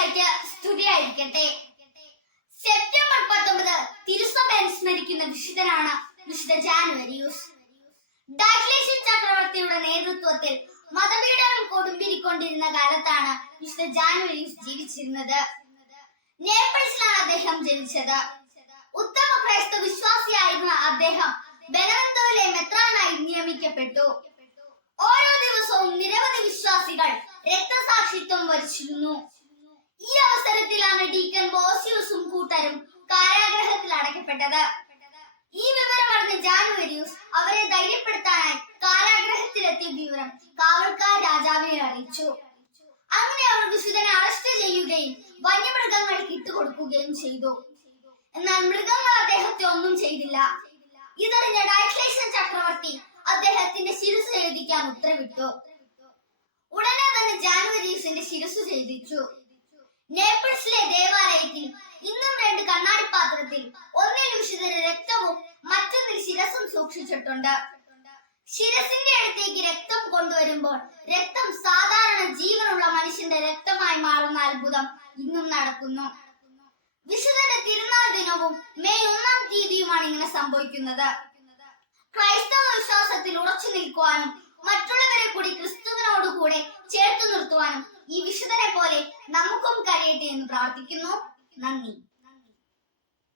ഈശോയ്ക്ക് സ്തുതിയായിരിക്കട്ടെ. സെപ്റ്റംബർ 19 തിരുസഭ അനുസ്മരിക്കുന്ന വിശുദ്ധനാണ് വിശുദ്ധ ജാനുവരിയൂസ്. ഡയക്ലീഷ്യൻ ചക്രവർത്തിയുടെ നേതൃത്വത്തിൽ മതപീഡനം കൊടുമ്പിരിക്കൊണ്ടിരുന്ന കാലത്താണ് വിശുദ്ധ ജാനുവരിയൂസ് ജീവിച്ചിരുന്നത്. നേപ്പിൾസിലാണ് അദ്ദേഹം ജനിച്ചത്. ഉത്തമ ക്രൈസ്തവ വിശ്വാസിയായിരുന്ന അദ്ദേഹം ബെനവന്തോയിലെ മെത്രാനായി നിയമിക്കപ്പെട്ടു. ഓരോ ദിവസവും നിരവധി വിശ്വാസികൾ രക്തസാക്ഷിത്വം വരിച്ചിരുന്നു. ഈ അവസരത്തിലാണ് ഡീക്കൻ ബോസിയൂസും കൂട്ടരും കാരാഗ്രഹത്തിൽ അടയ്ക്കപ്പെട്ടത്. ഈ വിവരം അറിഞ്ഞ ജാനുവരിയൂസ് അവരെ ധൈര്യപ്പെടുത്താനായി കാരാഗ്രഹത്തിലെത്തിയ വിവരം കാവൽക്കാർ രാജാവിനെ അറിയിച്ചു. അങ്ങനെ അവർ വിശുദ്ധനെ അറസ്റ്റ് ചെയ്യുകയും വന്യമൃഗങ്ങൾക്ക് ഇട്ടുകൊടുക്കുകയും ചെയ്തു. എന്നാൽ മൃഗങ്ങൾ അദ്ദേഹത്തെ ഒന്നും ചെയ്തില്ല. ഇതറിഞ്ഞ ഡയക്ലീഷ്യൻ ചക്രവർത്തി അദ്ദേഹത്തിന്റെ ശിരസ് ഛേദിക്കാൻ ഉത്തരവിട്ടു. ഉടനെ തന്നെ ജാനുവരിയൂസിന്റെ ശിരസ് ഛേദിച്ചു. നേപ്പിൾസിലെ ദേവാലയത്തിൽ ഇന്നും 2 കണ്ണാടി പാത്രത്തിൽ ഒന്നിൽ വിശുദ്ധന്റെ രക്തവും മറ്റൊന്നിൽ ശിരസും സൂക്ഷിച്ചിട്ടുണ്ട്. ശിരസിന്റെ അടുത്തേക്ക് രക്തം കൊണ്ടുവരുമ്പോൾ രക്തം സാധാരണ ജീവനുള്ള മനുഷ്യന്റെ രക്തമായി മാറുന്ന അത്ഭുതം ഇന്നും നടക്കുന്നു. വിശുദ്ധന്റെ തിരുനാൾ ദിനവും മെയ് 1-ാം തീയതിയുമാണ് ഇങ്ങനെ സംഭവിക്കുന്നത്. ക്രൈസ്തവ വിശ്വാസത്തിൽ ഉറച്ചു നിൽക്കുവാനും മറ്റുള്ളവരെ കൂടി ക്രിസ്തുവിനോടുകൂടെ ചേർത്തു നിർത്തുവാനും ഈ വിശുദ്ധനെ പോലെ നമുക്കും കഴിയട്ടെ എന്ന് പ്രാർത്ഥിക്കുന്നു. നന്ദി.